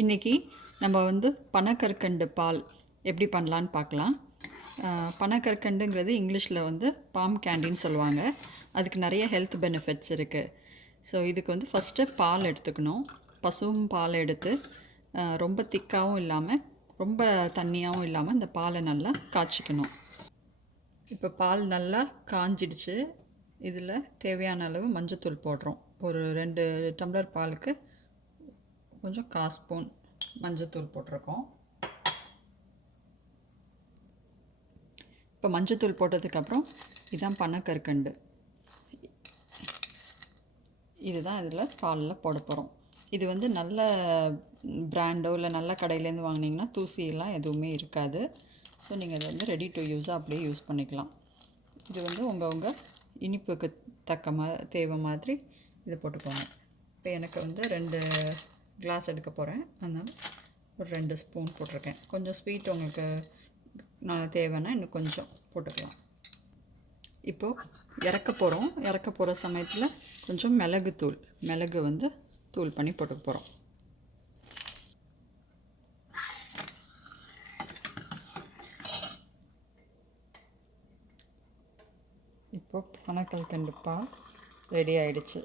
இன்றைக்கி நம்ம பனக்கற்கண்டு பால் எப்படி பண்ணலான்னு பார்க்கலாம். பனக்கற்கண்டுங்கிறது இங்கிலீஷில் பாம் கேண்டின்னு சொல்லுவாங்க. அதுக்கு நிறைய ஹெல்த் பெனிஃபிட்ஸ் இருக்குது. ஸோ இதுக்கு ஃபஸ்ட்டு பால் எடுத்துக்கணும். பசுவும் பால் எடுத்து ரொம்ப திக்காகவும் இல்லாமல் ரொம்ப தண்ணியாகவும் இல்லாமல் இந்த பாலை நல்லா காய்ச்சிக்கணும். இப்போ பால் நல்லா காஞ்சிடுச்சு. இதில் தேவையான அளவு மஞ்சத்தூள் போடுறோம். ஒரு 2 டம்ளர் பாலுக்கு கொஞ்சம் 1/4 ஸ்பூன் மஞ்சத்தூள் போட்டிருக்கோம். இப்போ மஞ்சத்தூள் போட்டதுக்கப்புறம் இதுதான் பனக்கற்கண்டு. இதுதான் இதில் பாலில் போட போகிறோம். இது நல்ல பிராண்டோ இல்லை நல்ல கடையிலேருந்து வாங்கினீங்கன்னா தூசியெல்லாம் எதுவுமே இருக்காது. ஸோ நீங்கள் இதை ரெடி டு யூஸாக அப்படியே யூஸ் பண்ணிக்கலாம். இது உங்கள் இனிப்புக்கு தக்க தேவை மாதிரி இதை போட்டுக்கோங்க. இப்போ எனக்கு 2 கிளாஸ் எடுக்க போகிறேன். அதனால் ஒரு 2 ஸ்பூன் போட்டிருக்கேன். கொஞ்சம் ஸ்வீட் உங்களுக்கு நான் தேவைன்னா இன்னும் கொஞ்சம் போட்டுக்கலாம். இப்போது இறக்க போகிற சமயத்தில் கொஞ்சம் மிளகு தூள் பண்ணி போட்டுக்க போகிறோம். இப்போ பனக்கற்கண்டு பால் ரெடி ஆயிடுச்சு.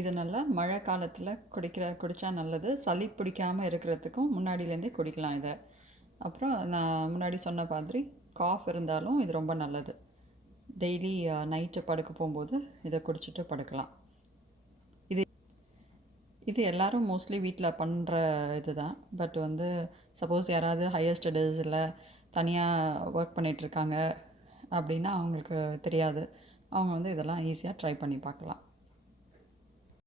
இது நல்லா மழை காலத்தில் குடித்தா நல்லது. சளி பிடிக்காமல் இருக்கிறதுக்கும் முன்னாடியிலேருந்தே குடிக்கலாம் இதை. அப்புறம் நான் முன்னாடி சொன்ன மாதிரி காஃப் இருந்தாலும் இது ரொம்ப நல்லது. டெய்லி நைட்டு படுக்க போகும்போது இதை குடிச்சிட்டு படுக்கலாம். இது எல்லோரும் மோஸ்ட்லி வீட்டில் பண்ணுற இது தான். பட் சப்போஸ் யாராவது ஹையர் ஸ்டடீஸ் இல்லை தனியாக ஒர்க் பண்ணிகிட்ருக்காங்க அப்படின்னா அவங்களுக்கு தெரியாது. அவங்க இதெல்லாம் ஈஸியாக ட்ரை பண்ணி பார்க்கலாம்.